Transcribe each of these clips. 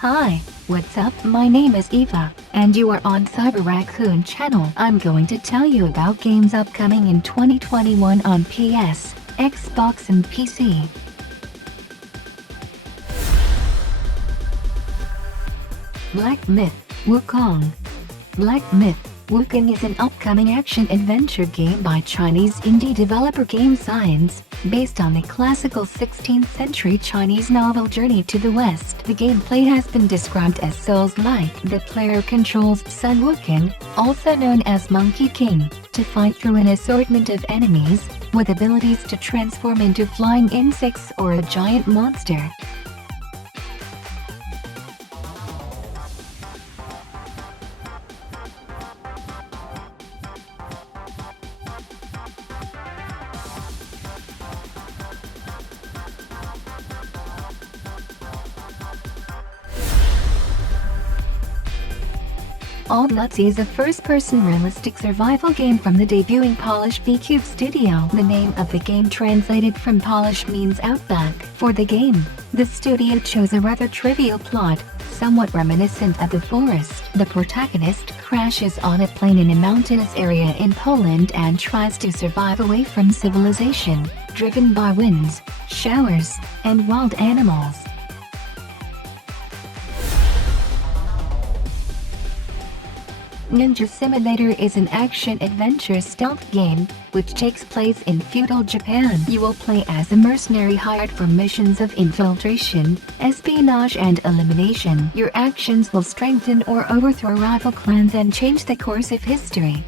Hi, what's up? My name is Eva, and you are on Cyber Raccoon channel. I'm going to tell you about games upcoming in 2021 on PS, Xbox and PC. Black Myth: Wukong. Black Myth: Wukong is an upcoming action-adventure game by Chinese indie developer Game Science, based on the classical 16th century Chinese novel Journey to the West. The gameplay has been described as Souls-like. The player controls Sun Wukong, also known as Monkey King, to fight through an assortment of enemies, with abilities to transform into flying insects or a giant monster. Odludzie is a first-person realistic survival game from the debuting Polish V-Cube studio. The name of the game translated from Polish means outback. For the game, the studio chose a rather trivial plot, somewhat reminiscent of The Forest. The protagonist crashes on a plane in a mountainous area in Poland and tries to survive away from civilization, driven by winds, showers, and wild animals. Ninja Simulator is an action-adventure stealth game, which takes place in feudal Japan. You will play as a mercenary hired for missions of infiltration, espionage and elimination. Your actions will strengthen or overthrow rival clans and change the course of history.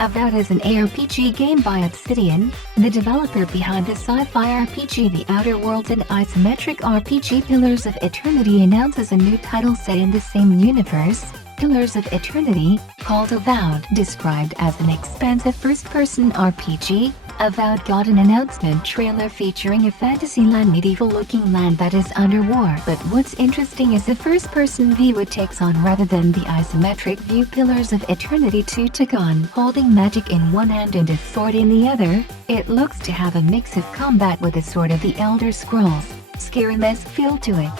Avowed is an ARPG game by Obsidian, the developer behind the sci-fi RPG The Outer Worlds and isometric RPG Pillars of Eternity announces a new title set in the same universe, Pillars of Eternity, called Avowed. Described as an expansive first-person RPG, Avowed got an announcement trailer featuring a fantasyland medieval-looking land that is under war. But what's interesting is the first-person view it takes on rather than the isometric view. Pillars of Eternity 2 took on holding magic in one hand and a sword in the other. It looks to have a mix of combat with a sort of the Elder Scrolls, Skyrim-esque feel to it.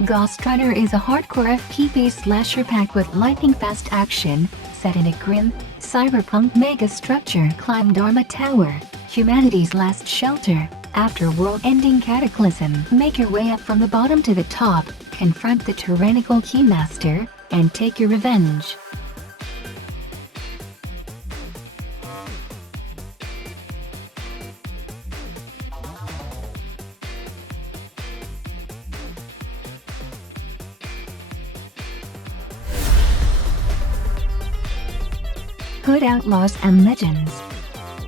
Ghostrunner is a hardcore FPV slasher packed with lightning-fast action, set in a grim, cyberpunk megastructure. Climb Dharma Tower, humanity's last shelter, after world-ending cataclysm. Make your way up from the bottom to the top, confront the tyrannical Keymaster, and take your revenge. Hood Outlaws and Legends.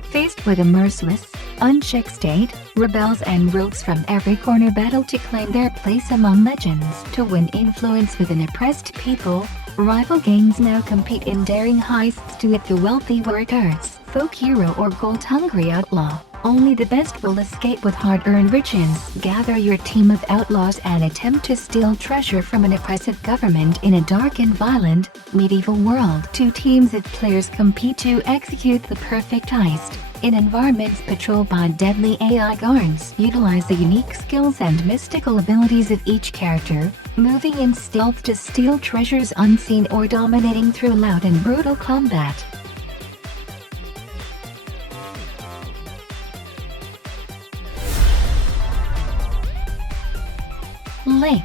Faced with a merciless, unchecked state, rebels and rogues from every corner battle to claim their place among legends. To win influence with an oppressed people, rival gangs now compete in daring heists to get the wealthy workers. Folk hero or gold-hungry outlaw, only the best will escape with hard-earned riches. Gather your team of outlaws and attempt to steal treasure from an oppressive government in a dark and violent, medieval world. Two teams of players compete to execute the perfect heist, in environments patrolled by deadly AI guards. Utilize the unique skills and mystical abilities of each character, moving in stealth to steal treasures unseen or dominating through loud and brutal combat. Lake.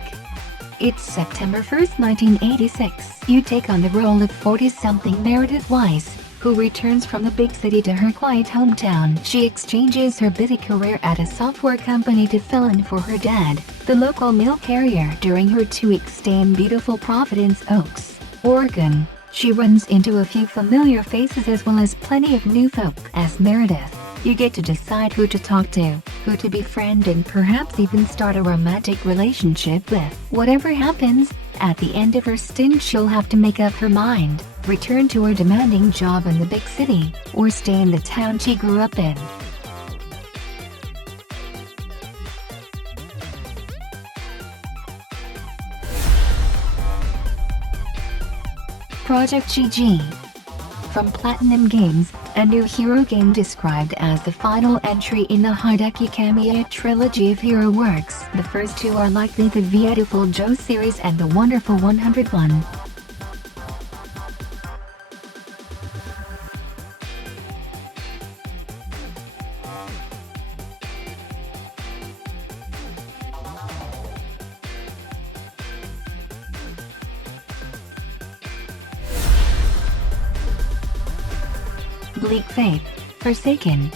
It's September 1st, 1986. You take on the role of 40-something Meredith Weiss, who returns from the big city to her quiet hometown. She exchanges her busy career at a software company to fill in for her dad, the local mail carrier. During her 2-week stay in beautiful Providence Oaks, Oregon, she runs into a few familiar faces as well as plenty of new folk. As Meredith, You get to decide who to talk to, who to befriend, and perhaps even start a romantic relationship with. Whatever happens, at the end of her stint she'll have to make up her mind, return to her demanding job in the big city, or stay in the town she grew up in. Project GG. From Platinum Games, a new hero game described as the final entry in the Hideki Kamiya trilogy of hero works. The first two are likely the Beautiful Joe series and the Wonderful 101. Bleak Faith, Forsaken.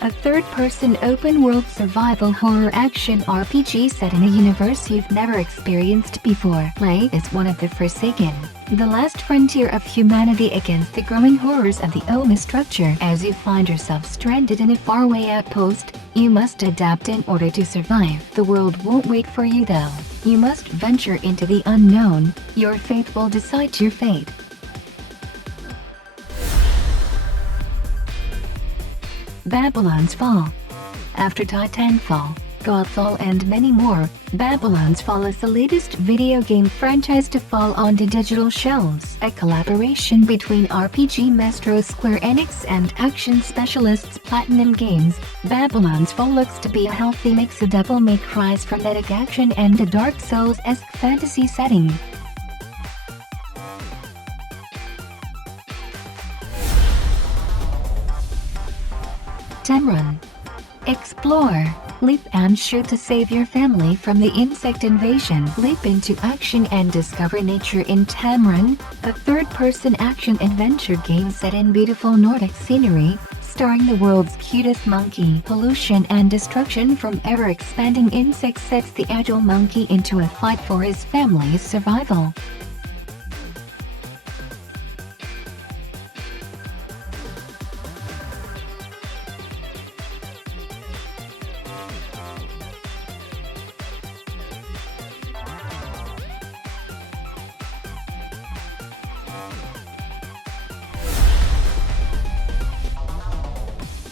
A third-person open-world survival horror action RPG set in a universe you've never experienced before. Play as one of the Forsaken, the last frontier of humanity against the growing horrors of the Oma structure. As you find yourself stranded in a faraway outpost, you must adapt in order to survive. The world won't wait for you though. You must venture into the unknown. Your faith will decide your fate. Babylon's Fall. After Titanfall, Godfall and many more, Babylon's Fall is the latest video game franchise to fall onto digital shelves. A collaboration between RPG maestro Square Enix and action specialists Platinum Games, Babylon's Fall looks to be a healthy mix of Devil May Cry's frenetic action and a Dark Souls-esque fantasy setting. Tamarin. Explore, leap and shoot to save your family from the insect invasion. Leap into action and discover nature in Tamarin, a third-person action-adventure game set in beautiful Nordic scenery, starring the world's cutest monkey. Pollution and destruction from ever-expanding insects sets the agile monkey into a fight for his family's survival.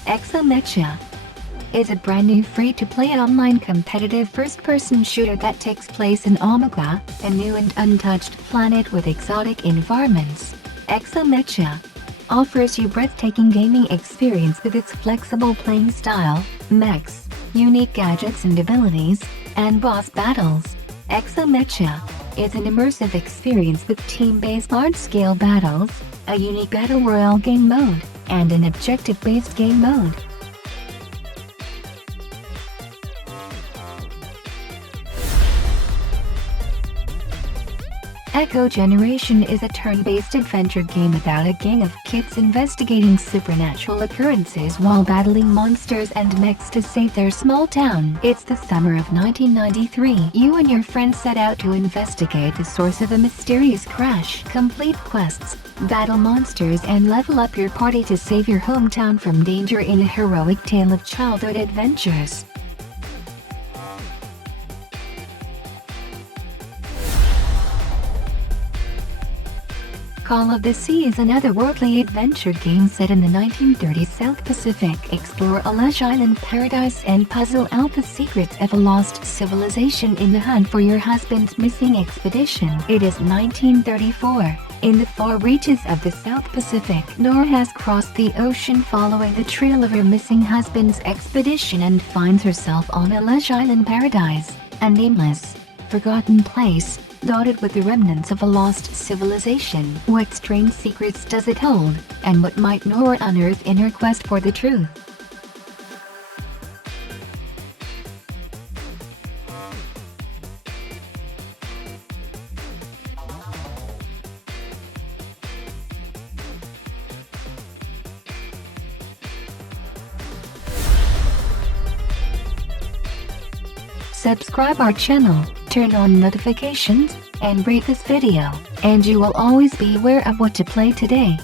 ExoMecha is a brand new free-to-play online competitive first-person shooter that takes place in Omega, a new and untouched planet with exotic environments. ExoMecha offers you breathtaking gaming experience with its flexible playing style, mechs, unique gadgets and abilities, and boss battles. ExoMecha is an immersive experience with team-based large-scale battles, a unique battle royale game mode, and an objective-based game mode. Echo Generation is a turn-based adventure game about a gang of kids investigating supernatural occurrences while battling monsters and mechs to save their small town. It's the summer of 1993. You and your friends set out to investigate the source of a mysterious crash, complete quests, battle monsters and level up your party to save your hometown from danger in a heroic tale of childhood adventures. Call of the Sea is an otherworldly adventure game set in the 1930s South Pacific. Explore Alesh Island paradise and puzzle out the secrets of a lost civilization in the hunt for your husband's missing expedition. It is 1934. In the far reaches of the South Pacific, Nora has crossed the ocean following the trail of her missing husband's expedition and finds herself on Alesh Island paradise, a nameless, forgotten place, dotted with the remnants of a lost civilization. What strange secrets does it hold, and what might Nora unearth in her quest for the truth? Subscribe our channel, turn on notifications, and rate this video, and you will always be aware of what to play today.